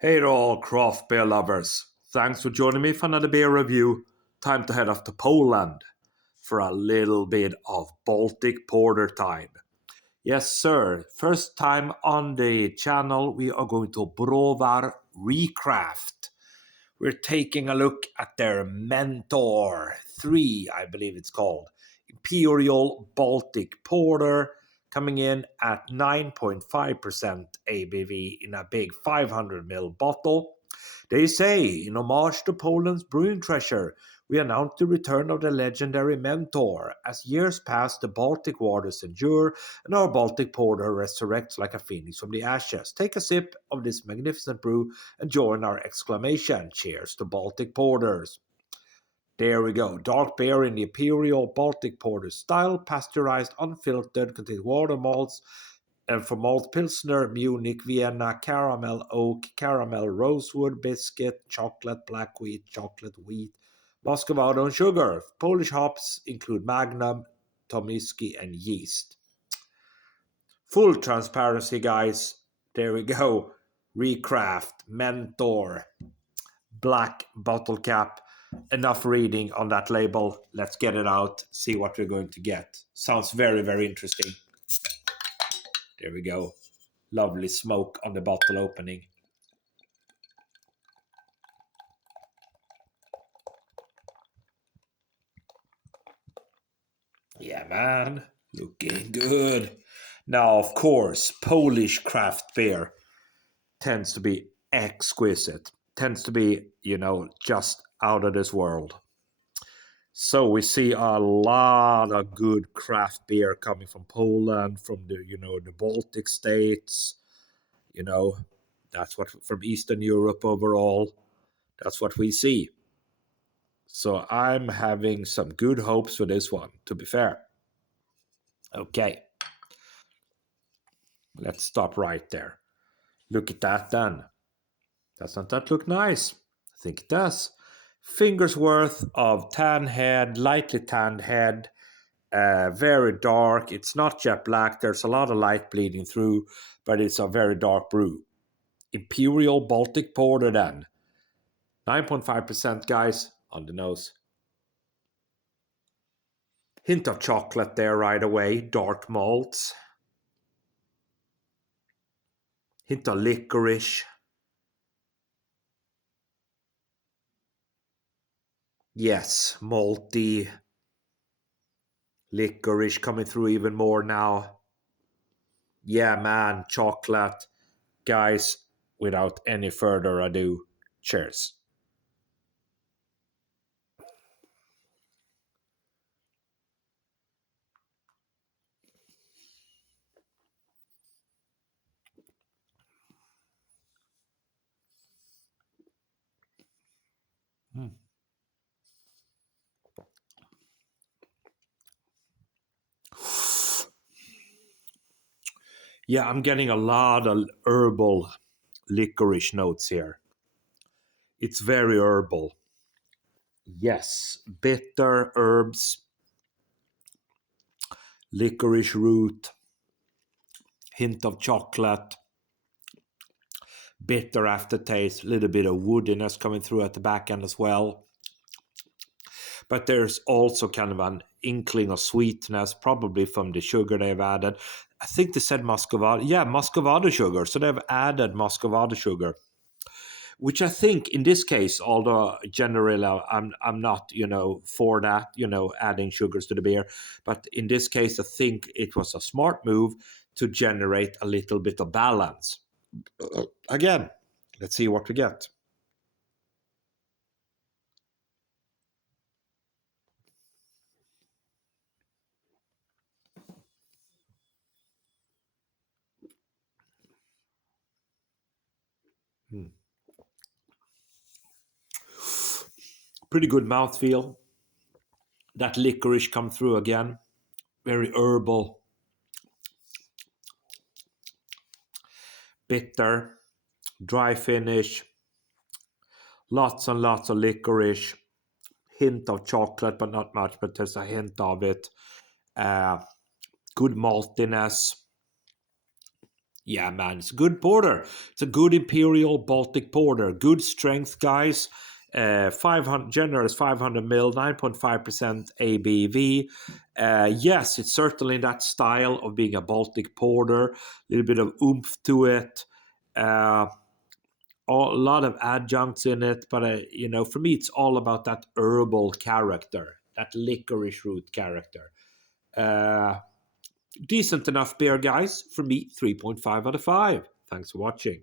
Hey all craft beer lovers. Thanks for joining me for another beer review. Time to head off to Poland for a little bit of Baltic Porter time. Yes, sir. First time on the channel, we are going to Browar Recraft. We're taking a look at their Mentor 3, I believe it's called. Imperial Baltic Porter, coming in at 9.5% ABV in a big 500ml bottle. They say, in homage to Poland's brewing treasure, we announce the return of the legendary Mentor. As years pass, the Baltic waters endure, and our Baltic Porter resurrects like a phoenix from the ashes. Take a sip of this magnificent brew and join our exclamation. Cheers to Baltic Porters. There we go. Dark beer in the Imperial Baltic Porter style, pasteurized, unfiltered, contains water malts, and for malt Pilsner, Munich, Vienna, caramel oak, caramel rosewood, biscuit, chocolate, black wheat, Muscovado, and sugar. Polish hops include Magnum, Tomiski, and yeast. Full transparency, guys. There we go. Recraft, Mentor, black bottle cap. Enough reading on that label. Let's get it out, see what we're going to get. Sounds very, very interesting. There we go. Lovely smoke on the bottle opening. Yeah, man. Looking good. Now, of course, Polish craft beer tends to be exquisite. Tends to be, just out of this world. So we see a lot of good craft beer coming from Poland, from the Baltic states. You know, that's what from Eastern Europe overall. That's what we see. So I'm having some good hopes for this one, to be fair. Okay, let's stop right there. Look at that then. Doesn't that look nice? I think it does. Fingers worth of tan head, lightly tanned head, very dark. It's not jet black. There's a lot of light bleeding through, but it's a very dark brew. Imperial Baltic Porter then. 9.5%, guys, on the nose. Hint of chocolate there right away. Dark malts. Hint of licorice. Yes, malty. Licorice coming through even more now. Yeah, man, chocolate. Guys, without any further ado, cheers. Mm. Yeah, I'm getting a lot of herbal licorice notes here. It's very herbal. Yes, bitter herbs, licorice root, hint of chocolate, bitter aftertaste, a little bit of woodiness coming through at the back end as well. But there's also kind of an inkling of sweetness, probably from the sugar they've added. I think they said Muscovado. Yeah, Muscovado sugar. So they've added Muscovado sugar, which I think in this case, although generally I'm not for that adding sugars to the beer, but in this case I think it was a smart move to generate a little bit of balance. Again, let's see what we get. Hmm. Pretty good mouthfeel. That licorice come through again. Very herbal, bitter, dry finish. Lots and lots of licorice. Hint of chocolate, but not much, but there's a hint of it. Good maltiness. Yeah, man, it's a good porter. It's a good Imperial Baltic porter. Good strength, guys. 500 generous 500 mil, 9.5% ABV. Yes, it's certainly in that style of being a Baltic porter. A little bit of oomph to it. A lot of adjuncts in it, but for me, it's all about that herbal character, that licorice root character. Uh, Decent enough beer, guys. For me, 3.5 out of 5. Thanks for watching.